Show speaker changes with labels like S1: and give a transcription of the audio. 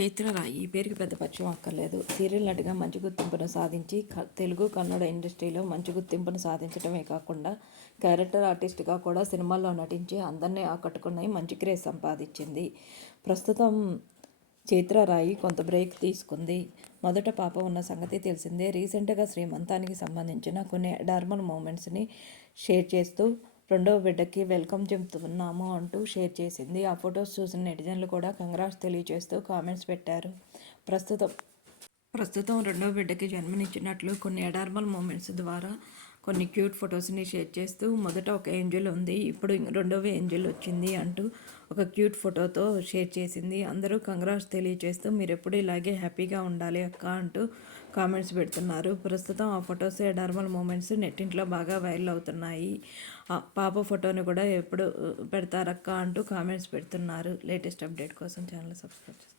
S1: చైత్ర ఈ పేరుకి పెద్ద పరిచయం అక్కర్లేదు. సీరియల్ నటిగా మంచి గుర్తింపును సాధించి క- తెలుగు కన్నడ ఇండస్ట్రీలో మంచి గుర్తింపును సాధించడమే కాకుండా క్యారెక్టర్ ఆర్టిస్ట్గా కూడా సినిమాల్లో నటించి అందరినీ ఆకట్టుకున్నాయి మంచి క్రేజ్ సంపాదించింది. ప్రస్తుతం చైత్ర రాయి కొంత బ్రేక్ తీసుకుంది. మొదట పాప ఉన్న సంగతి తెలిసిందే. రీసెంట్గా శ్రీమంతానికి సంబంధించిన కొన్ని డార్మల్ మూమెంట్స్ని షేర్ చేస్తూ రెండవ బిడ్డకి వెల్కమ్ చెబుతున్నాము అంటూ షేర్ చేసింది. ఆ ఫొటోస్ చూసిన నెటిజన్లు కూడా కంగ్రాట్స్ తెలియజేస్తూ కామెంట్స్ పెట్టారు. ప్రస్తుతం ప్రస్తుతం రెండవ బిడ్డకి జన్మనిచ్చినట్లు కొన్ని అడార్మల్ మూమెంట్స్ ద్వారా కొన్ని క్యూట్ ఫొటోస్ని షేర్ చేస్తూ మొదట ఒక ఏంజల్ ఉంది ఇప్పుడు రెండవ ఏంజల్ వచ్చింది అంటూ ఒక క్యూట్ ఫోటోతో షేర్ చేసింది. అందరూ కంగ్రాట్స్ తెలియజేస్తూ మీరు ఎప్పుడు ఇలాగే హ్యాపీగా ఉండాలి అక్క అంటూ కామెంట్స్ పెడుతున్నారు. ప్రస్తుతం ఆ ఫొటోస్ నార్మల్ మూమెంట్స్ నెట్టింట్లో బాగా వైరల్ అవుతున్నాయి. ఆ పాప ఫోటోని కూడా ఎప్పుడు పెడతారక్క అంటూ కామెంట్స్ పెడుతున్నారు. లేటెస్ట్ అప్డేట్ కోసం ఛానల్ సబ్స్క్రైబ్ చేసుకోండి.